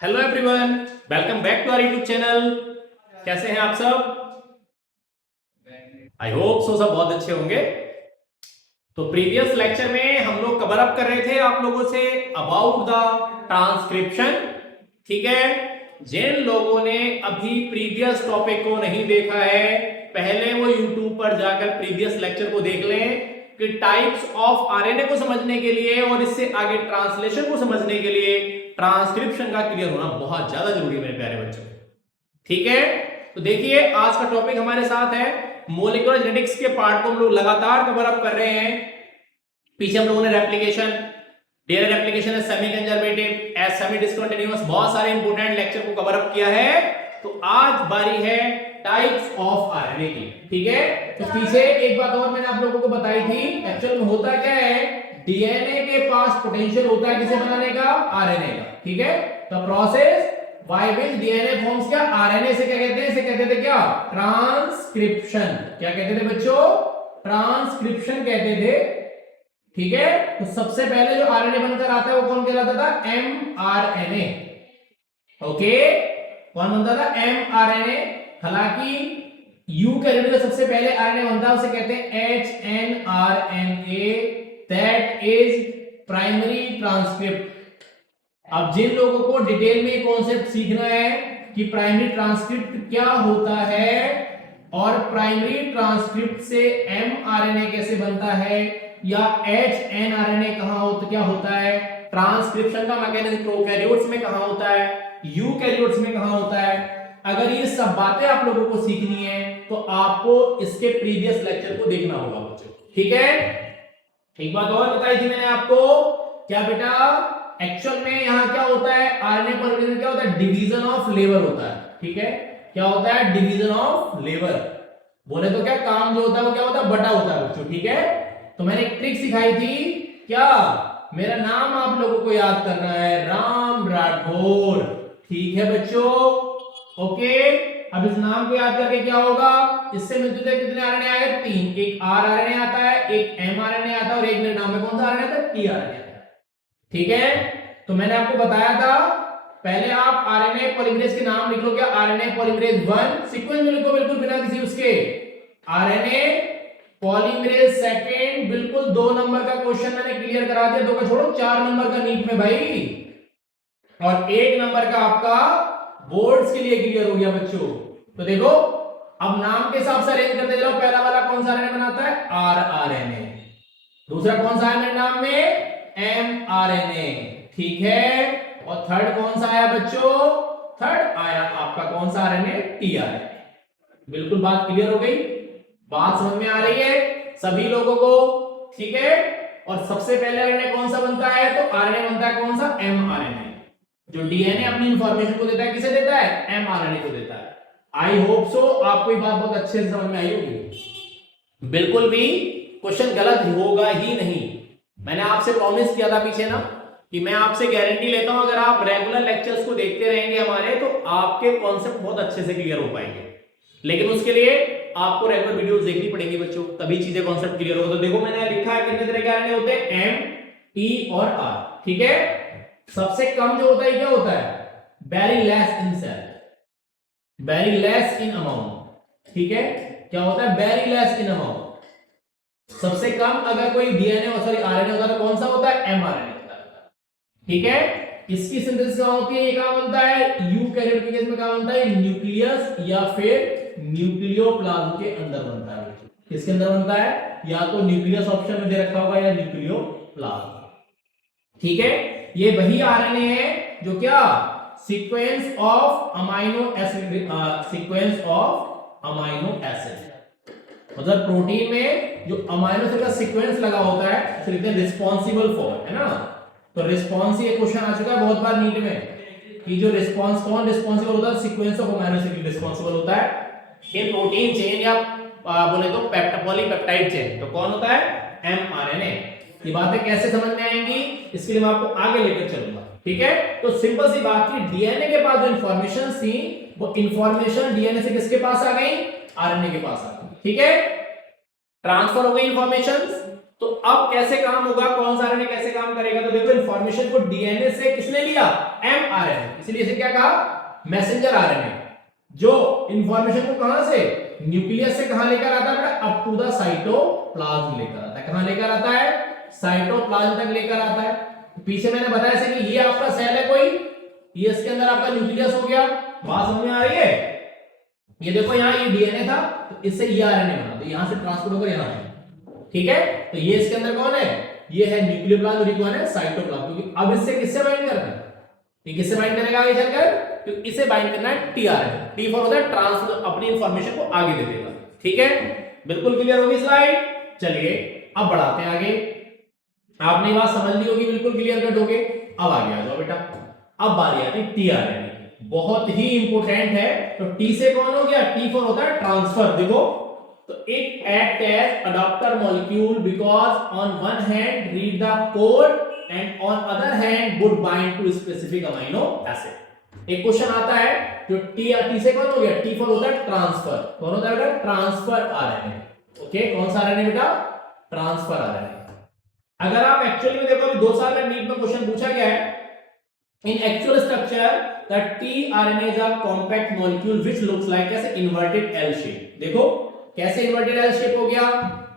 Hello everyone, welcome back to our YouTube channel. कैसे हैं आप सब? आई होप सो सब बहुत अच्छे होंगे। तो प्रीवियस लेक्चर में हम लोग कवर अप कर रहे थे आप लोगों से अबाउट द ट्रांसक्रिप्शन। ठीक है, जिन लोगों ने अभी प्रीवियस टॉपिक को नहीं देखा है पहले वो यूट्यूब पर जाकर प्रीवियस लेक्चर को देख लें कि टाइप्स ऑफ आरएनए को समझने के लिए और इससे आगे ट्रांसलेशन को समझने के लिए ट्रांसक्रिप्शन का क्लियर होना बहुत ज्यादा जरूरी है मेरे प्यारे बच्चों। ठीक है, तो देखिए आज का टॉपिक हमारे साथ है मॉलिक्यूलर जेनेटिक्स के पार्ट को हम लोग लगातार कवर अप कर रहे हैं। पीछे हम लोगों ने रेप्लिकेशन, डीएनए रेप्लिकेशन है, semi conservative, as semi discontinuous, बहुत सारे इंपोर्टेंट लेक्चर को कवर अप किया है। तो आज बारी है टाइप्स ऑफ आरएनए की। ठीक है, तो पीछे एक बात और मैंने आप लोगों को बताई थी, एक्चुअल में होता क्या है, डीएनए के पास पोटेंशियल होता है किसे बनाने का, आरएनए का। ठीक है, the process by which DNA forms क्या, आरएनए से क्या कहते हैं, इसे कहते थे क्या, ट्रांसक्रिप्शन। क्या कहते थे बच्चों, ट्रांसक्रिप्शन कहते थे। ठीक है, तो सबसे पहले जो आरएनए बनकर आता है वो कौन कहलाता था, एमआरएनए। ओके, कौन बनता था, एमआरएनए। हालांकि यूकैरियोट का सबसे पहले आरएनए बनता है उसे कहते हैं hnRNA, that is primary transcript. अब जिन लोगों को डिटेल में कॉन्सेप्ट सीखना है कि प्राइमरी ट्रांसक्रिप्ट क्या होता है और प्राइमरी ट्रांसक्रिप्ट से एमआरएनए कैसे बनता है या एचएनआरएनए कहां होता, क्या होता है, ट्रांसक्रिप्शन का मैकेनिज्म प्रोकैरियोट्स में कहां होता है, यूकैरियोट्स में कहां होता है, अगर ये सब बातें आप लोगों को सीखनी है तो आपको इसके प्रीवियस लेक्चर को देखना होगा बच्चों। ठीक है, एक बात और बताई थी मैंने आपको, क्या बेटा, एक्चुअल में यहां क्या होता है, आरएनए पॉलीमरेज में क्या होता है, डिवीजन ऑफ लेबर होता है। ठीक है, क्या होता है, डिवीजन ऑफ लेबर। बोले तो क्या काम जो होता है वो क्या होता है, बटा होता है बच्चों। ठीक है, तो मैंने एक ट्रिक सिखाई थी, क्या, मेरा नाम आप लोगों को याद करना है, राम राठौर। ठीक है बच्चों, ओके। अब इस नाम को याद करके क्या होगा, इससे मिलते जुलते कितने आरएनए आए, तीन। एक आर आरएनए आता है, एक एम आरएनए आता है और एक मेरे नाम में कौन सा आरएनए आता है, टी आरएनए आता है। ठीक है, तो मैंने आपको बताया था पहले आप आरएनए पॉलीमरेज के नाम लिख लो, क्या, आरएनए पॉलीमरेज 1, सीक्वेंस में लिखो बिल्कुल बिना किसी उसके, आरएनए पॉलीमरेज सेकंड, बिल्कुल 2 नंबर का क्वेश्चन मैंने क्लियर करा दिया, 2 का छोड़ो, 4 नंबर का नीट में भाई, और 1 नंबर का आपका बोर्ड्स के लिए क्लियर हो गया बच्चों। तो देखो अब नाम के हिसाब से अरेंज करते जाओ, पहला वाला कौन सा आरएनए बनाता है, आरआरएनए, दूसरा कौन सा है मेरे नाम में, एमआरएनए। ठीक है, और थर्ड कौन सा आया बच्चों, थर्ड आया आपका कौन सा आरएनए, टीआरएनए। बिल्कुल बात क्लियर हो गई, बात समझ में आ रही है सभी लोगों को। ठीक है, और सबसे पहले आरएनए कौन सा बनता है, तो आरएनए बनता है कौन सा, एमआरएनए। जो डीएनए अपनी इंफॉर्मेशन को देता है किसे देता है, एमआरएनए को देता है। आई होप सो आपको ये बात बहुत अच्छे से समझ में आई होगी, बिल्कुल भी क्वेश्चन गलत होगा ही नहीं। मैंने आपसे प्रॉमिस किया था पीछे ना कि मैं आपसे गारंटी लेता हूं अगर आप रेगुलर लेक्चर्स को देखते रहेंगे हमारे तो आपके कॉन्सेप्ट बहुत अच्छे से क्लियर हो पाएंगे। लेकिन उसके लिए आपको रेगुलर वीडियोस देखनी पड़ेंगी बच्चों, तभी चीजें कॉन्सेप्ट क्लियर होगा। तो देखो मैंने लिखा है कितने तरह के आरएनए होते हैं, एम, टी और आर। ठीक है, सबसे कम जो होता है क्या होता है, very less in cell, very less in amount. ठीक है, क्या होता है, वेरी लेस इन अमाउंट। सबसे कम अगर कोई डीएनए और सॉरी आरएनए होता है तो कौन सा होता है, एमआरएनए होता है। ठीक है, इसकी सिंथेसिस कहां होती है, ये कहां बनता है, यूकैरियोट के केस में कहां बनता है, न्यूक्लियस या फिर न्यूक्लियोप्लाज्म के अंदर बनता है। किसके अंदर बनता है, या तो न्यूक्लियस ऑप्शन में दे रखा होगा या न्यूक्लियोप्लाज्म। ठीक है, ये वही आरएनए है जो क्या, sequence of amino acid, sequence of amino acid, मतलब प्रोटीन में जो अमाइनो एसिड का सीक्वेंस लगा होता है उसे लिखते हैं रिस्पांसिबल फॉर, है ना। तो रिस्पांस, ये क्वेश्चन आ चुका है बहुत बार नीट में कि जो रिस्पांस, कौन रिस्पांसिबल होता है, sequence of amino acid responsible होता है इन प्रोटीन चेन या बोले तो पॉलीपेप्टाइड चेन। तो कौन होता है, एमआरएनए। ये बातें कैसे समझ में आएंगी इसके लिए मैं आपको आगे लेकर चलूंगा। ठीक है, तो सिंपल सी बात थी, डीएनए के पास जो इंफॉर्मेशन थी वो इंफॉर्मेशन डीएनए से किसके पास आ गई, आरएनए के पास आ गई। ठीक है, ट्रांसफर हो गई इंफॉर्मेशन, तो अब कैसे काम होगा, कौन सा आरएनए कैसे काम करेगा? तो देखो इंफॉर्मेशन को डीएनए से किसने लिया? एमआरएनए, इसलिए इसे क्या कहा? Messenger RNA. जो इंफॉर्मेशन को कहां से, न्यूक्लियस से कहां लेकर आता है? अप टू द साइटोप्लाज्म लेकर आता है। कहां लेकर आता है? साइटोप्लाज्म तक लेकर आता है। तो पीछे मैंने बताया से कि ये आपका सेल है कोई, ये इसके अंदर आपका न्यूक्लियस हो गया। बात समझ में आ रही है? ये देखो यहाँ ये डीएनए था, तो इससे ये आरएनए बना, तो यहां से ट्रांसफर होकर यहां है। ठीक है, तो ये इसके अंदर कौन है? ये है न्यूक्लियोप्लाज्म, और ये कौन है? साइटोप्लाज्म। क्योंकि अब इससे किससे बाइंड करना है? ये किससे बाइंड करेगा आगे चलकर? क्योंकि इसे बाइंड करना है टीआरएनए। टी फॉर होता है ट्रांसफर, अपनी इंफॉर्मेशन को आगे दे देगा। ठीक है, बिल्कुल क्लियर होगी स्लाइड? चलिए अब बढ़ाते हैं आगे। आपने बात समझ ली होगी, बिल्कुल क्लियर कट हो गए। अब आगे आ जाओ बेटा। अब बारी आती है टीआरएनए, बहुत ही इंपॉर्टेंट है। तो टी से कौन हो गया? टी फॉर होता है ट्रांसफर। देखो, तो it act as adaptor molecule because on one hand read the code and on other hand would bind to specific amino acid. एक क्वेश्चन आता है जो टी से कौन हो गया? टी फॉर होता है ट्रांसफर। कौन होता है बेटा? Transfer RNA. ओके, कौन सा आरएनए बेटा? Transfer RNA. अगर आप एक्चुअली में देखो, अभी 2 साल में नीट में क्वेश्चन पूछा गया है, इन actual structure the tRNA is a compact molecule which looks like as inverted L shape। देखो कैसे इन्वर्टेड एल शेप हो गया,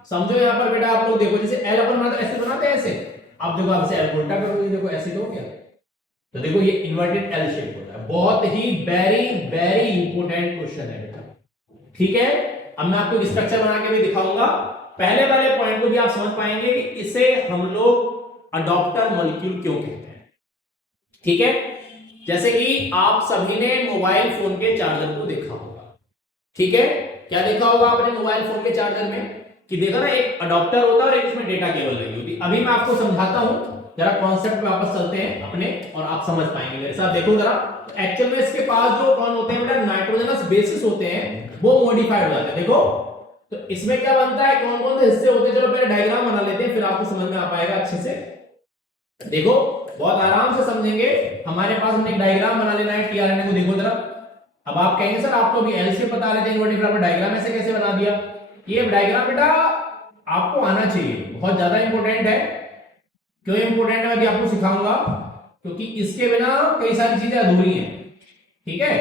समझो यहां पर बेटा। आप लोग देखो, जैसे एल अपन बनाते ऐसे बनाते हैं ऐसे, आप देखो आप इसे एल उल्टा करोगे, देखो ऐसे तो हो गया। तो देखो ये इन्वर्टेड एल शेप होता है। बहुत ही वेरी वेरी इंपॉर्टेंट क्वेश्चन है बेटा। ठीक है, अब मैं आपको स्ट्रक्चर बना के भी दिखाऊंगा। पहले वाले पॉइंट को भी आप समझ पाएंगे कि इसे हम लोग अडॉप्टर मॉलिक्यूल क्यों कहते हैं। ठीक है, जैसे कि आप सभी ने मोबाइल फोन के चार्जर को देखा होगा। ठीक है, क्या देखा होगा आपने मोबाइल फोन के चार्जर में? कि देखा ना, एक अडॉप्टर होता है और एक इसमें डेटा केबल लगी होती है। अभी मैं आपको समझाता हूं, जरा कॉन्सेप्ट पे वापस चलते हैं अपने, और आप समझ पाएंगे मेरे साथ। देखो जरा, एक्चुअल में इसके पास जो कौन होते हैं बेटा? नाइट्रोजनस बेसिस होते हैं, वो मॉडिफाइड हो जाते हैं। देखो, तो इसमें क्या बनता है, कौन कौन से हिस्से होते हैं? चलो पहले डायग्राम बना लेते हैं, फिर आपको समझ में आ पाएगा अच्छे से। देखो, बहुत आराम से समझेंगे। हमारे पास हमने एक डायग्राम बना लेना है टीआरएनए को। देखो जरा, अब आप कहेंगे सर आप तो अभी एल शेप बता रहे थे, इन्वर्टेड, आपने डायग्राम ऐसे कैसे बना दिया? ये डायग्राम बेटा आपको आना चाहिए, बहुत ज्यादा इंपॉर्टेंट है। क्यों इंपॉर्टेंट है मैं भी आपको सिखाऊंगा, क्योंकि इसके बिना कई सारी चीजें अधूरी हैं। ठीक है,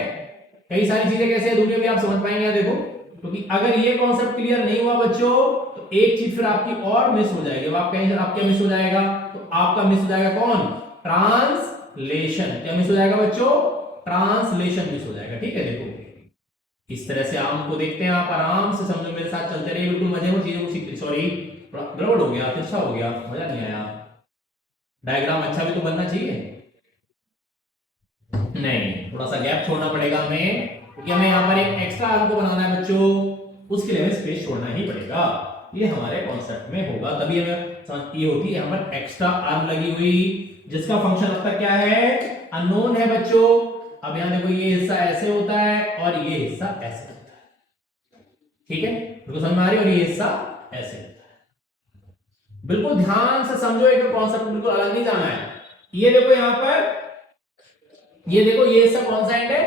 कई सारी चीजें कैसे अधूरी है भी आप समझ पाएंगे। देखो, क्योंकि अगर ये कॉन्सेप्ट क्लियर नहीं हुआ बच्चों, तो एक चीज फिर आपकी और मिस हो जाएगी। आप कहेंगे आप क्या मिस हो जाएगा? तो आपका मिस हो जाएगा कौन? ट्रांसलेशन। क्या मिस हो जाएगा बच्चों? ट्रांसलेशन मिस हो जाएगा। ठीक है, देखो इस तरह से आम को देखते हैं, आप आराम से समझो, मेरे साथ चलते रहिए, बिल्कुल मजे में चीजों को सीखते। सॉरी, गड़बड़ हो गया, अच्छा हो गया, मजा नहीं आया। डायग्राम अच्छा भी तो बनना चाहिए, नहीं थोड़ा सा गैप छोड़ना पड़ेगा हमें, क्योंकि हमें यहाँ पर एक एक्स्ट्रा आर्म को बनाना है बच्चों, उसके लिए हमें स्पेस छोड़ना ही पड़ेगा। ये हमारे कॉन्सेप्ट में होगा, तभी हमें समझ ये होती है। यहाँ पर एक्स्ट्रा आर्म लगी हुई, जिसका फंक्शन अब तक क्या है? अननोन है बच्चों। अब यहाँ देखो, ये हिस्सा ऐसे होता है और ये हिस्सा ऐसे होता है। ठीक है, बिल्कुल समझ में आ रही है? और ये हिस्सा ऐसे होता है। बिल्कुल ध्यान से समझो, एक कॉन्सेप्ट बिल्कुल अलग नहीं जाना है। ये देखो यहाँ पर, ये देखो ये हिस्सा कौन सा एंड है?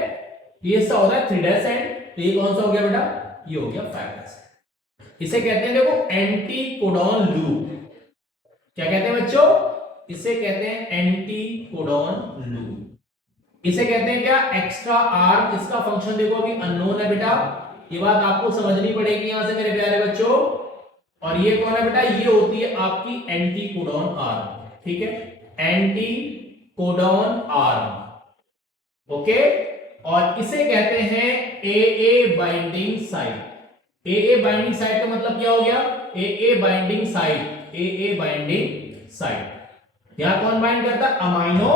ये हिस्सा होता है 3' एंड। तो ये कौन सा हो गया बेटा? ये हो गया 5'। इसे कहते हैं देखो एंटीकोडॉन लूप। क्या कहते हैं बच्चों? इसे कहते हैं एंटीकोडॉन लूप। इसे कहते हैं क्या? Extra arm. इसका फंक्शन देखो अभी अननोन है बेटा, ये बात आपको समझनी पड़ेगी यहां से मेरे प्यारे बच्चों। और ये कौन है बेटा? ये होती है आपकी एंटीकोडॉन आर्म। ठीक है, एंटीकोडॉन आर्म। ओके, और इसे कहते हैं AA binding site. AA binding site का मतलब क्या हो गया? AA binding site, AA binding site. यहां कौन बाइंड करता है? Amino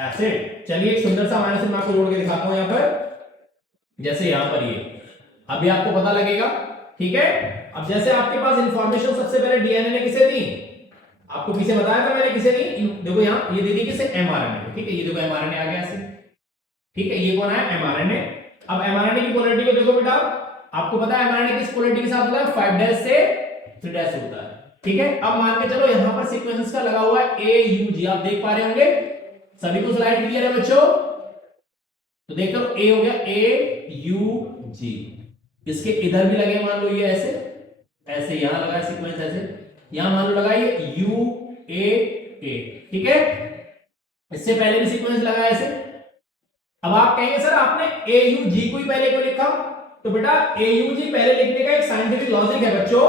acid. चलिए एक सुंदर सा अमाइनो एसिड मैं आपको जोड़ के दिखाता हूं यहां पर, जैसे यहां पर ये अभी आपको पता लगेगा। ठीक है, अब जैसे आपके पास इंफॉर्मेशन सबसे पहले डीएनए ने किसे दी? आपको किसे बताया था मैंने, किसे दी? देखो यहां ये दे दी किसे? एमआरएनए। ठीक है, ये देखो एमआरएनए आ गया ऐसे। ठीक है, ये कौन है? एमआरएनए। अब एमआरएनए की पोलैरिटी को देखो बेटा, आपको पता है एमआरएनए किस पोलैरिटी के साथ होता है? 5' से 3' होता है। ठीक है, अब मान के चलो यहां पर सीक्वेंस का लगा हुआ है AUG, आप देख पा रहे होंगे। सभी को स्लाइड क्लियर है बच्चों? तो देख लो, A हो गया AUG। इसके इधर भी लगे, मान लो ये ऐसे, ऐसे यहां लगा सीक्वेंस ऐसे, यहां मान लो लगाइए UAA, ठीक है। इससे पहले भी सीक्वेंस लगाया ऐसे। अब आप कहेंगे सर आपने AUG को ही पहले क्यों लिखा, तो बेटा AUG पहले लिखने का एक साइंटिफिक लॉजिक है बच्चों।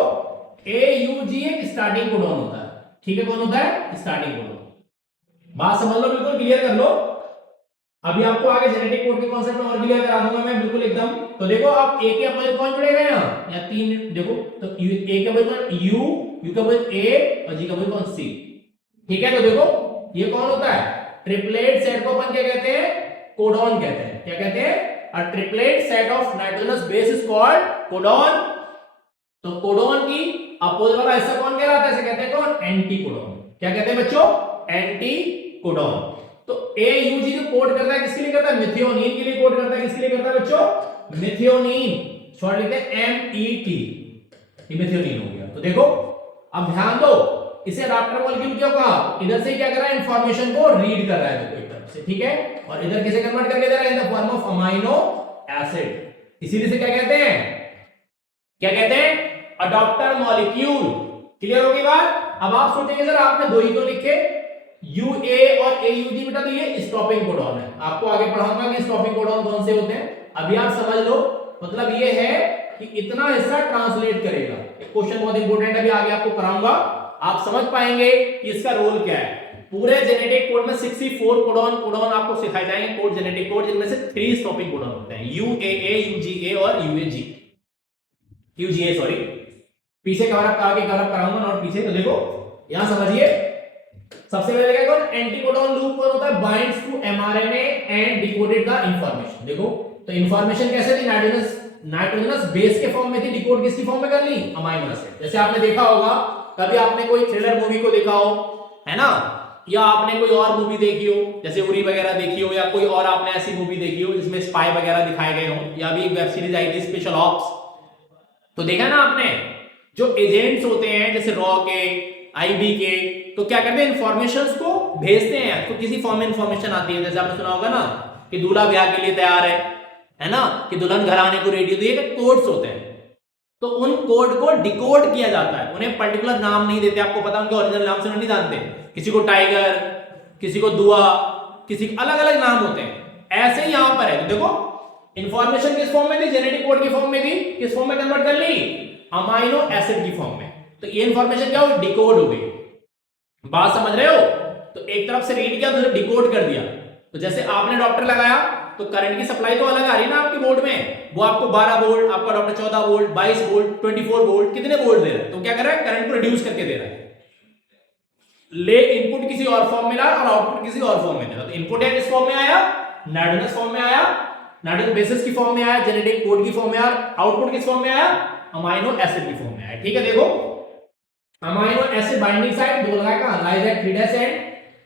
AUG एक स्टार्टिंग कोडॉन होता है, ठीक है। कौन होता है? Starting codon. बात समझ लो, बिल्कुल क्लियर कर लो। अभी आपको आगे जेनेटिक कोड के कॉन्सेप्ट में और क्लियर करा दूंगा मैं बिल्कुल एकदम। तो देखो आप A के अपोजिट कौन जुड़ेगा यहाँ, या 3 देखो, तो A के अपोजिट U, U के अपोजिट A और G के अपोजिट कौन C, ठीक है। तो देखो ये कौन होता है? ट्रिपलेट सेट को अपन क्या कहते हैं? कोडॉन कहते हैं। क्या कहते हैं? A triplet set of nitrogenous base is called codon. तो कोडॉन की अपोजिट वाला हिस्सा कौन कहलाता है? इसे कहते हैं कौन? Anti codon. क्या कहते हैं बच्चों? Anti codon. तो AUG जो कोड करता है किसके लिए करता है? मिथियोनिन के लिए कोड करता है। किसके लिए करता है बच्चों? मिथियोनिन। शॉर्ट लिखते हैं MET, ये मिथियोनिन हो गया। तो देखो अब ध्यान दो, इसे अडाप्टर मॉलिक्यूल क्यों कहा? इधर से क्या कर रहा है? इंफॉर्मेशन को रीड कर रहा है देखो एक तरफ से, ठीक है। और इधर किसे कन्वर्ट करके दे रहा है? In the form of amino acid. इसीलिए से क्या कहते हैं? क्या कहते हैं? Adopter molecule. क्लियर होगी बात? अब आप सोचेंगे सर आपने दो ही क्यों लिखे, UA और AUG, बेटा तो ये स्टॉपिंग कोडॉन है। आपको आगे पढ़ाऊंगा कि स्टॉपिंग कोडॉन कौन से होते हैं। अभी आप समझ लो, मतलब ये है कि इतना हिस्सा ट्रांसलेट करेगा। एक क्वेश्चन बहुत इंपॉर्टेंट है, अभी आगे आपको कराऊंगा, आप समझ पाएंगे कि इसका रोल क्या है। पूरे जेनेटिक कोड में 64 कोडॉन आपको सिखाए जाएंगे, कोड जेनेटिक कोड, जिनमें से 3 स्टॉपिंग कोडॉन होते हैं, UAA, UGA और UGA सॉरी। पीछे कवर कराऊंगा नोट पीछे। तो देखो यहां समझिए, सबसे पहले क्या कौन? एंटीकोडॉन लूप कौन होता है? Binds to mRNA and decoded the information. देखो तो इंफॉर्मेशन कैसे थी? नाइट्रोजनस बेस के फॉर्म में थी, डिकोड किसकी फॉर्म में कर ली? Amino acid. जैसे आपने देखा होगा, कभी आपने कोई थ्रिलर मूवी को देखा हो, है ना, या आपने कोई और मूवी देखी हो, जैसे उरी वगैरह देखी हो, या कोई और आपने ऐसी मूवी देखी हो जिसमें स्पाई वगैरह दिखाए गए हो, या भी एक वेब सीरीज आई थी स्पेशल ऑप्स, तो देखा ना आपने, जो एजेंट्स होते हैं जैसे रॉ के, आईबी के, तो क्या करते हैं? इंफॉर्मेशंस को भेजते हैं। तो किसी फॉर्म में इंफॉर्मेशन आती है, जैसे आपने सुना होगा ना कि दूल्हा ब्याह के लिए तैयार है ना, कि दुल्हन घर आने को रेडी। तो ये कोड्स होते हैं, तो उन कोड को डिकोड किया जाता है। उन्हें पर्टिकुलर नाम नहीं देते, आपको पता उनके ओरिजिनल नाम से नहीं जानते। किसी को टाइगर, किसी को दुआ, किसी अलग अलग नाम होते हैं। ऐसे ही यहां पर है। तो देखो इंफॉर्मेशन किस फॉर्म में थी? जेनेटिक कोड की फॉर्म में थी। किस फॉर्म में कन्वर्ट कर ली? अमाइनो एसिड की फॉर्म में। तो ये इंफॉर्मेशन क्या हो? डिकोड हो गई। बात समझ रहे हो? तो एक तरफ से रीड किया, दूसरे डिकोड कर दिया। तो जैसे आपने डॉक्टर लगाया तो करंट की सप्लाई तो अलग आ रही है ना आपके बोर्ड में, वो आपको 12 वोल्ट, आपका डॉक्टर 14 वोल्ट, 22 वोल्ट, 24 वोल्ट, कितने वोल्ट दे रहा है? तो क्या कर रहा है? करंट को रिड्यूस करके दे रहा है। ले इनपुट किसी और फॉर्म में ला और आउटपुट किसी और फॉर्म में दे रहा। तो इनपुट है किस फॉर्म में आया? नाइट्रोजनस फॉर्म में आया, नाइट्रोजन बेसिस की फॉर्म में आया, जेनेटिक कोड की फॉर्म में आया। आउटपुट किस फॉर्म में आया? अमाइनो एसिड की फॉर्म में आया। ठीक है, देखो अमाइनो एसिड बाइंडिंग साइट दो लगाएगा, lies at 3' and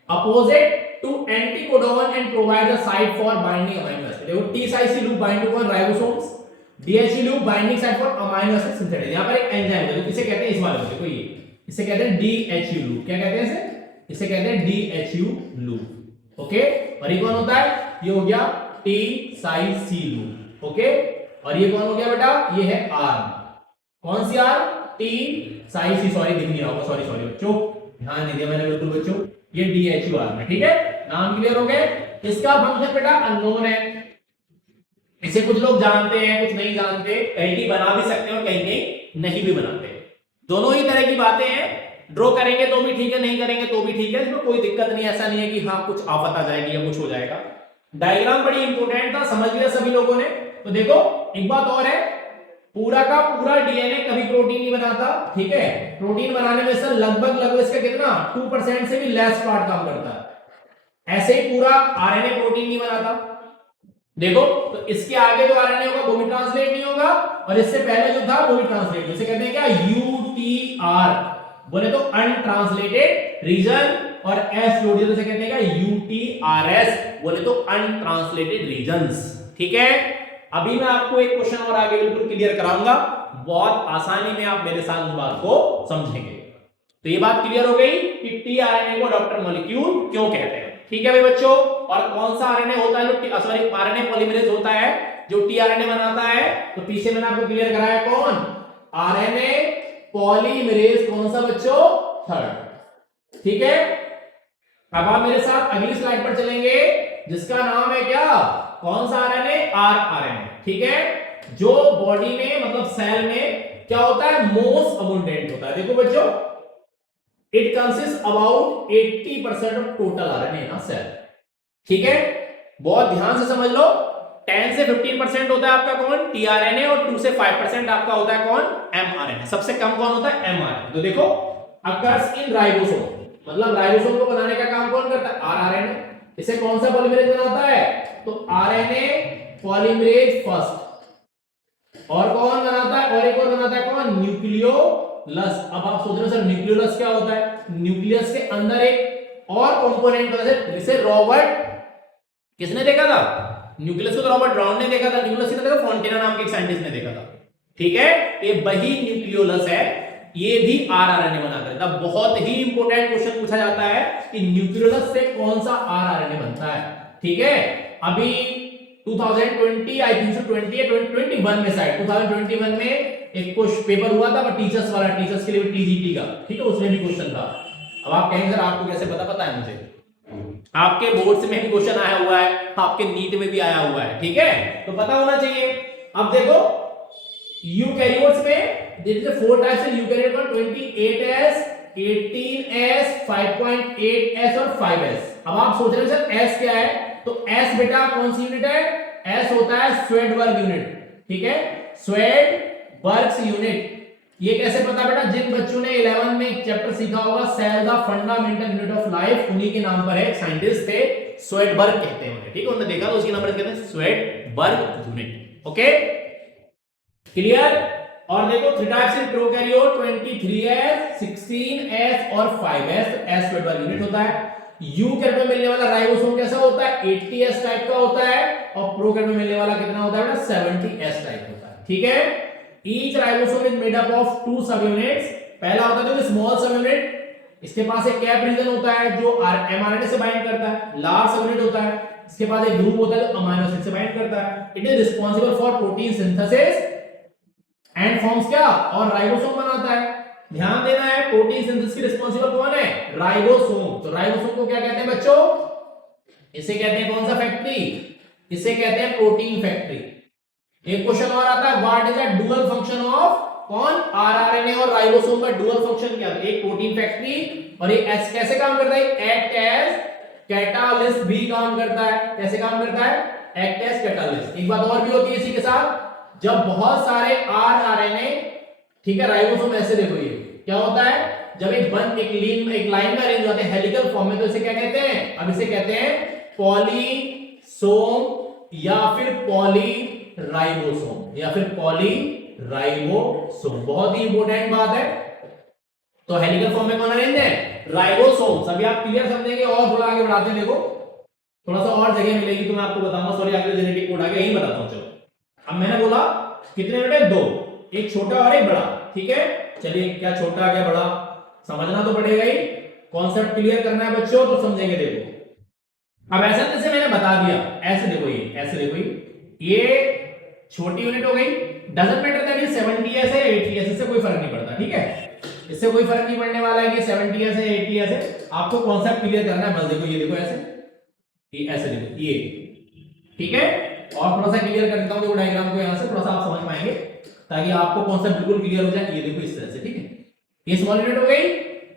opposite to anticodon and provide the site for binding amino acid. देखो T-cyc loop bind to ribosomes, DHE loop binding site for amino acid synthesis। यहाँ पर एक enzyme है, तो इसे कहते हैं, इस वाले को देखो, ये इसे कहते हैं DHE loop। क्या कहते हैं इसे? इसे कहते हैं DHE loop। ओके, और ये कौन होता है? ये हो गया T-cyc loop। ओके, और ये कौन हो गया बेटा? ये है R। कौन सी R? T-cyc, सॉरी दिख नहीं रहा होगा, सॉरी बच्चों, ध्यान नहीं दिया मैंने बिल्कुल बच्चों, ये DHUR में। ठीक है, नाम क्लियर हो गए? इसका फंक्शन बेटा अननोन है, इसे कुछ लोग जानते हैं, कुछ नहीं जानते, कहीं बना भी सकते हैं और कहीं नहीं भी बनाते। दोनों ही तरह की बातें हैं। ड्रॉ करेंगे तो भी ठीक है, नहीं करेंगे तो भी ठीक है, इसमें कोई दिक्कत नहीं। ऐसा नहीं है कि हाँ कुछ आफत आ जाएगी या कुछ हो जाएगा। डायग्राम बड़ी इंपॉर्टेंट था, समझ लिया सभी लोगों ने? तो देखो एक बात और है, पूरा का पूरा डीएनए कभी प्रोटीन नहीं बनाता। ठीक है, प्रोटीन बनाने में सर लगभग इसका कितना 2% से भी लेस पार्ट काम करता है। ऐसे ही पूरा आरएनए प्रोटीन नहीं बनाता। देखो तो इसके आगे जो आरएनए होगा वो भी ट्रांसलेट नहीं होगा, और इससे पहले जो था वो भी ट्रांसलेट। इसे कहते हैं क्या? यूटीआर, बोले तो अनट्रांसलेटेड रीजन, और एस जोड़ दिया तो इसे कहते हैं क्या? यूटीआरएस, बोले तो अनट्रांसलेटेड रीजंस। ठीक है, अभी मैं आपको एक क्वेश्चन और आगे बिल्कुल क्लियर कराऊंगा, बहुत आसानी में आप मेरे साथ इस बात को समझेंगे। तो ये बात क्लियर हो गई कि टीआरएनए को डॉक्टर मॉलिक्यूल क्यों कहते हैं। ठीक है भाई बच्चों, और कौन सा आरएनए होता है जो सॉरी आरएनए पॉलीमरेज होता है जो टीआरएनए बनाता है? तो पीछे मैंने आपको क्लियर कराया, कौन? आरएनए पॉलीमरेज कौन सा बच्चों? थर्ड। ठीक है, अब आप मेरे साथ अगली स्लाइड पर चलेंगे जिसका नाम है क्या? कौन सा आरएनए? आरआरएनए। ठीक है, जो बॉडी में मतलब सेल में क्या होता है? मोस्ट अबुंडेंट होता है। देखो बच्चों, it consist about 80% of total RNA in a cell. ठीक है, बहुत ध्यान से समझ लो। 10 से 15% होता है आपका कौन? टीआरएनए, और 2 से 5% आपका होता है कौन? एमआरएनए। सबसे कम कौन होता है? एमआरएनए। तो देखो, अकर्स इन राइबोसोम, मतलब राइबोसोम को बनाने का काम कौन करता है? आरआरएनए। इसे कौन सा पॉलीमरेज बनाता है? तो आरएनए पॉलीमरेज फर्स्ट। और कौन बनाता है? और एक और बनाता है कौन? न्यूक्लियोलस। अब आप सोच रहे हो सर न्यूक्लियोलस क्या होता है? न्यूक्लियस के अंदर एक और कंपोनेंट होता है जिसे रॉबर्ट किसने देखा था? न्यूक्लियस को तो रॉबर्ट ब्राउन ने देखा था, न्यूक्लियस किसने देखा? फॉन्टेना नाम के एक साइंटिस्ट ने देखा था। ठीक है, ये वही न्यूक्लियोलस है, ये भी आरआरएनए बनाता है। तब बहुत ही इंपॉर्टेंट क्वेश्चन पूछा जाता है कि न्यूक्लियोलस से कौन सा आरआरएनए बनता है। ठीक है, अभी 2020 आई थिंक सो 20 या 2021 में शायद 2021 में एक क्वेश्चन पेपर हुआ था, बट टीचर्स वाला, टीचर्स के लिए टीजीटी का। ठीक है, उसमें भी क्वेश्चन था। अब आप कहेंगे सर आपको कैसे पता? पता है मुझे, आपके बोर्ड में भी क्वेश्चन आया हुआ है, आपके नीट में भी आया हुआ है। ठीक है, तो पता होना चाहिए। अब देखो, यूकैरियोट्स में देखिए 4 टाइप्स है यूकैरियोट, 28S, 18S, 5.8S और 5S। अब आप सोच रहे हो सर S क्या है? तो S बेटा कौन सी यूनिट है? S होता है स्वेडबर्ग यूनिट। ठीक है, स्वेडबर्ग यूनिट। ये कैसे पता बेटा? जिन बच्चों ने 11 में एक चैप्टर सीखा होगा, cell the fundamental unit of life, उन्हीं के नाम पर है, एक साइंटिस्ट थे, स्वेडबर्ग कहते हैं उन्हें। ठीक है, उन्होंने देखा तो उसके नाम पर कहते हैं स्वेडबर्ग यूनिट। Okay, clear? और देखो 3 types in prokaryote, 23S, 16S और 5S। S स्वेडबर्ग यूनिट होता है। यूकैरियोट में मिलने वाला राइबोसोम कैसा होता है? 80S टाइप का होता है, और प्रोकैरियोट में मिलने वाला कितना होता है बेटा? 70S टाइप होता है। ठीक है, each ribosome is made up of 2 सब यूनिट्स। पहला होता है स्मॉल सब यूनिट, इसके पास एक कैप रीजन होता है जो एमआरएनए से बाइंड करता है। लार्ज सब यूनिट होता है, इसके पास एक ग्रुप होता है जो अमीनो एसिड से बाइंड करता है। It is responsible for protein synthesis and forms क्या? और राइबोसोम बनाता है। ध्यान देना है, प्रोटीन सिंथेसिस की रिस्पांसिबल कौन है? राइबोसोम। तो राइबोसोम को क्या कहते हैं बच्चों? इसे कहते हैं कौन सा फैक्ट्री? इसे कहते हैं प्रोटीन फैक्ट्री। एक क्वेश्चन और आता है, what is the dual function of कौन? आरआरएनए और राइबोसोम का डुअल फंक्शन क्या है? एक प्रोटीन फैक्ट्री और एक एस कैसे काम करता है? एक्ट एज कैटालिस्ट भी काम करता है। कैसे काम करता है? Act as catalyst. एक बात और भी होती है इसी के साथ, जब बहुत सारे आरआरएनए, ठीक है, राइबोसोम ऐसे देखो, ये क्या होता है? जब एक लाइन में अरेंज होते हैं हेलिकल फॉर्म में, तो इसे क्या कहते हैं? अब इसे कहते हैं पॉलीसोम या फिर पॉलीराइबोसोम या फिर पॉलीराइबोसोम। बहुत ही इंपॉर्टेंट बात है। तो हेलिकल फॉर्म में कौन अरेंज है? राइबोसोम। सभी आप क्लियर समझेंगे। और थोड़ा आगे बढ़ाते हैं, देखो थोड़ा सा और जगह मिलेगी तो मैं आपको बताऊंगा। सॉरी, आगे जेनेटिक कोड आगे यही बताता हूं। चलो, अब मैंने बोला कितने बेटे? 2, एक छोटा और एक बड़ा। ठीक है, चलिए, क्या छोटा क्या बड़ा समझना तो पड़ेगा ही। कॉन्सेप्ट क्लियर करना है बच्चों, तो समझेंगे। देखो, अब ऐसा जैसे मैंने बता दिया, ऐसे देखो, ये ऐसे देखो, ये छोटी यूनिट हो गई। Doesn't matter that is 70S है 80S, इससे कोई फर्क नहीं पड़ता। ठीक है, इससे कोई फर्क नहीं पड़ने वाला है कि 70S है 80S है। आपको कॉन्सेप्ट क्लियर करना है बस। देखो, ये देखो ऐसे, ये ऐसे देखो, ये। ठीक है, और थोड़ा सा क्लियर कर देता हूं, देखो डायग्राम को यहां से थोड़ा सा आप समझ पाएंगे, ताकि आपको कॉन्सेप्ट बिल्कुल क्लियर हो जाए। ये देखो इस तरह से। ठीक है, ये स्मॉल यूनिट हो गई,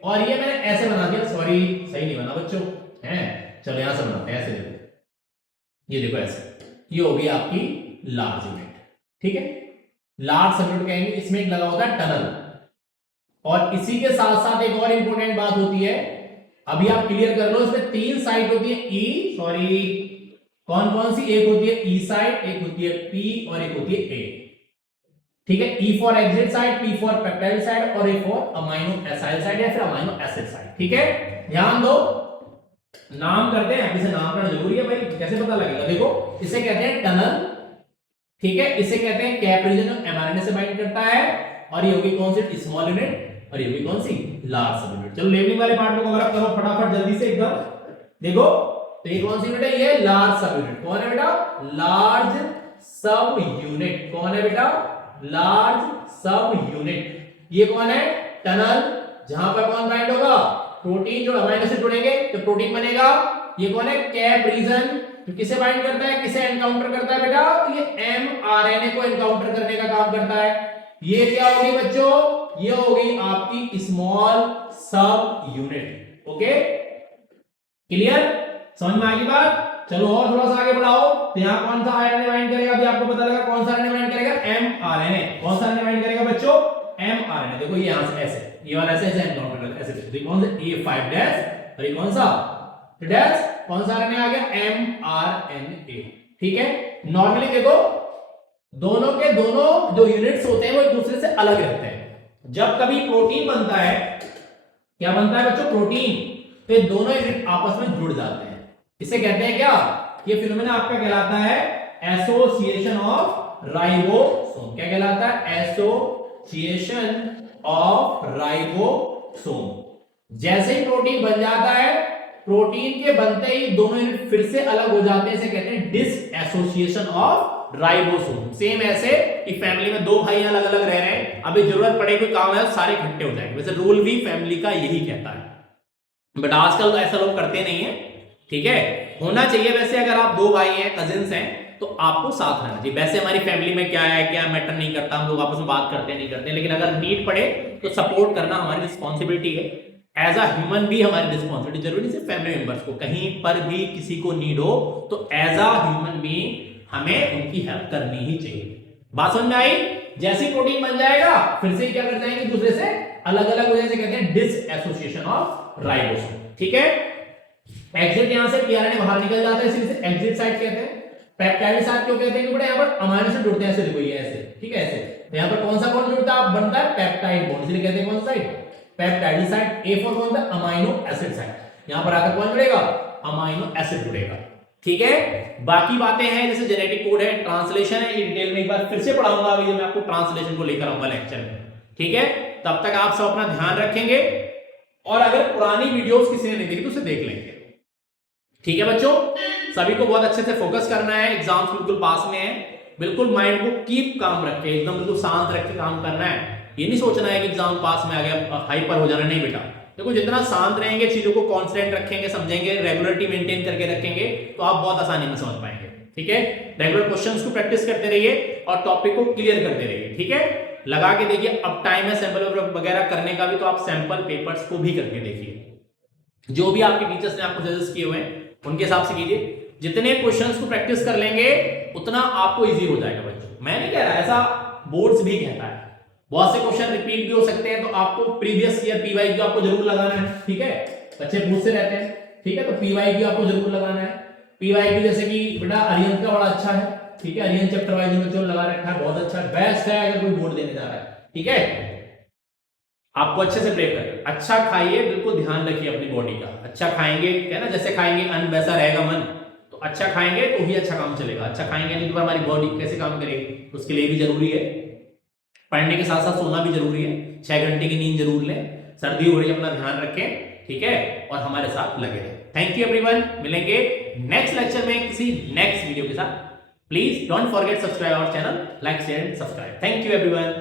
और ये मैंने ऐसे बना दिया। सॉरी, सही नहीं बना बच्चों, हैं? चलो यहां से बनाते हैं। ऐसे देखो, ये देखो ऐसे, ये हो गई आपकी लार्ज यूनिट। ठीक है, लार्ज सब यूनिट कहेंगे। इसमें एक लगा होता है टनल, और इसी के साथ साथ एक और इंपॉर्टेंट बात होती है, अभी आप क्लियर कर लो। इसमें 3 साइड होती है। ई, सॉरी, कौन कौन सी? एक होती है ई साइड, एक होती है पी, और एक होती है ए। ठीक है, E for exit side, P for peptide side, और A for amino acyl side या फिर अमीनो एसिड साइड। ठीक है, ध्यान दो, नाम करते हैं। इसे नाम करना जरूरी है भाई, कैसे पता लगेगा? देखो, इसे कहते हैं टनल। ठीक है, इसे कहते हैं कैप रीजन, एमआरएनए से बाइंड करता है। और ये होगी कौन सी? स्मॉल यूनिट, और ये होगी कौन सी? Large sub unit. चलो, लेबलिंग वाले पार्ट को कवर अप करो फटाफट जल्दी से एकदम। देखो, तो ये कौन सी यूनिट है? ये लार्ज सब यूनिट। कौन है बेटा? Large sub unit. कौन है बेटा? Large sub unit. ये कौन है? टनल, जहां पर कौन बाइंड होगा? प्रोटीन जो अमीनो एसिड जुड़ेंगे तो प्रोटीन बनेगा। ये कौन है? कैप रीजन, तो किसे बाइंड करता है, किसे एनकाउंटर करता है बेटा? तो ये mRNA को एनकाउंटर करने का काम करता है। ये क्या होगी बच्चों? ये होगी आपकी स्मॉल सब यूनिट। Okay, clear? समझ में आ गई बात? चलो और थोड़ा सा आगे बढ़ाओ। तो यहाँ कौन सा आरएनए बाइंड करेगा? अभी आपको पता लगा कौन सा आरएनए बाइंड करेगा? mRNA। कौन सा आरएनए बाइंड करेगा बच्चों? mRNA। देखो ये यहां से ऐसे, ये वाला ऐसे ऐसे एनकाउंटर करता है, ऐसे। तो कौन सा? ये 5 डैश और ये कौन सा? डैश। कौन सा आरएनए आ गया? mRNA। ठीक है, नॉर्मली देखो दोनों के दोनों जो यूनिट्स होते हैं वो एक दूसरे से अलग रहते हैं। जब कभी प्रोटीन बनता है, क्या बनता है बच्चों? प्रोटीन, तो ये दोनों यूनिट आपस में जुड़ जाते हैं। इसे कहते हैं क्या? ये फिनोमेना आपका कहलाता है एसोसिएशन ऑफ राइबोसोम। क्या कहलाता है? Association of ribosome. जैसे ही प्रोटीन बन जाता है, प्रोटीन के बनते ही दोनों यूनिट फिर से अलग हो जाते हैं, इसे कहते हैं डिसएसोसिएशन ऑफ राइबोसोम। सेम ऐसे कि फैमिली में दो भाई अलग अलग रह रहे हैं, अभी जरूरत पड़े कोई काम है सारे इकट्ठे हो जाएंगे। वैसे रूल भी फैमिली का यही कहता है, बट आजकल तो ऐसा लोग करते नहीं है। ठीक है, होना चाहिए वैसे। अगर आप दो भाई हैं, कजिन्स हैं, तो आपको साथ रहना चाहिए। वैसे हमारी फैमिली में क्या है, क्या मैटर नहीं करता, हम लोग आपस में बात करते नहीं करते, लेकिन अगर नीड पड़े तो सपोर्ट करना हमारी रिस्पॉन्सिबिलिटी है। एज अ ह्यूमन भी हमारी रिस्पॉन्सिबिलिटी, जरूरी सिर्फ फैमिली मेंबर्स को, कहीं पर भी किसी को नीड हो तो एज अ ह्यूमन बीइंग हमें उनकी हेल्प करनी ही चाहिए। बात समझ में आई? जैसे ही प्रोटीन बन जाएगा फिर से क्या कर जाएंगे? दूसरे से अलग अलग हो जाएंगे, कहते हैं डिसएसोसिएशन ऑफ राइबोसोम। ठीक है, एग्जिट यहां से पीआरएनए बाहर निकल जाता है, इसे एग्जिट साइट कहते हैं। पेप्टाइड साइट क्यों कहते हैं? क्योंकि यहां पर अमीनो एसिड जुड़ते हैं, ऐसे देखो ये ऐसे, ठीक है ऐसे। तो यहां पर कौन सा बॉन्ड जुड़ता है? बनता है पेप्टाइड बॉन्ड, इसलिए कहते हैं कौन सा site? Peptide site. A for कौन सा? Amino acid site. यहां पर आकर कौन जुड़ेगा? अमीनो एसिड जुड़ेगा। ठीक है, बाकी बातें हैं जैसे जेनेटिक कोड है, ट्रांसलेशन है, ये डिटेल में एक बार फिर से पढ़ाऊंगा अभी, मैं आपको ट्रांसलेशन को लेकर आऊंगा लेक्चर में। ठीक है, तब तक आप सब अपना ध्यान रखेंगे, और अगर पुरानी वीडियोस किसी ने नहीं देखी तो उसे देख लेंगे। ठीक है बच्चों, सभी को बहुत अच्छे से फोकस करना है, एग्जाम्स बिल्कुल पास में है। बिल्कुल माइंड को कीप काम रख के, एकदम बिल्कुल शांत रख के काम करना है। ये नहीं सोचना है कि एग्जाम पास में आ गया हाइपर हो जाना, नहीं बेटा। देखो जितना शांत रहेंगे, चीजों को कॉन्स्टेंट रखेंगे, समझेंगे, रेगुलरिटी मेंटेन करके रखेंगे, तो आप बहुत आसानी में समझ पाएंगे। ठीक है, रेगुलर क्वेश्चंस को प्रैक्टिस करते रहिए और टॉपिक को क्लियर करते रहिए। ठीक है, लगा के देखिए। अब टाइम है सैंपल वगैरह करने का भी, तो आप सैंपल पेपर्स को भी करके देखिए। जो भी आपके टीचर्स ने आपको सजेस्ट किए हुए हैं उनके हिसाब से कीजिए। जितने क्वेश्चंस को प्रैक्टिस कर लेंगे उतना आपको इजी हो जाएगा बच्चों। मैं नहीं कह रहा, ऐसा बोर्ड्स भी कहता है। बहुत से क्वेश्चन रिपीट भी हो सकते हैं, तो आपको प्रीवियस ईयर पीवाईक्यू आपको जरूर लगाना है। ठीक है, बच्चे पूछते रहते हैं। ठीक है, तो पीवाईक्यू आपको जरूर लगाना है। पीवाईक्यू जैसे कि बेटा अरिहंत का बड़ा अच्छा है। ठीक है, अरिहंत चैप्टर वाइज में जो लगा रखा है बहुत अच्छा है, बेस्ट है अगर कोई बोर्ड देने जा रहा है। ठीक है, आपको अच्छे से प्रे करें, अच्छा खाइए, बिल्कुल ध्यान रखिए अपनी बॉडी का। अच्छा खाएंगे, क्या ना, जैसे खाएंगे अन्न वैसा रहेगा मन। तो अच्छा खाएंगे तो ही अच्छा काम चलेगा। अच्छा खाएंगे नहीं तो हमारी बॉडी कैसे काम करेगी? उसके लिए भी जरूरी है, पढ़ने के साथ साथ सोना भी जरूरी है। 6 घंटे की नींद जरूर लें। सर्दी हो रही है, अपना ध्यान रखें। ठीक है, और हमारे साथ लगे रहें। थैंक यू एवरीवन, मिलेंगे नेक्स्ट लेक्चर में किसी नेक्स्ट वीडियो के साथ। Please don't forget subscribe our channel, like share and subscribe. Thank you everyone.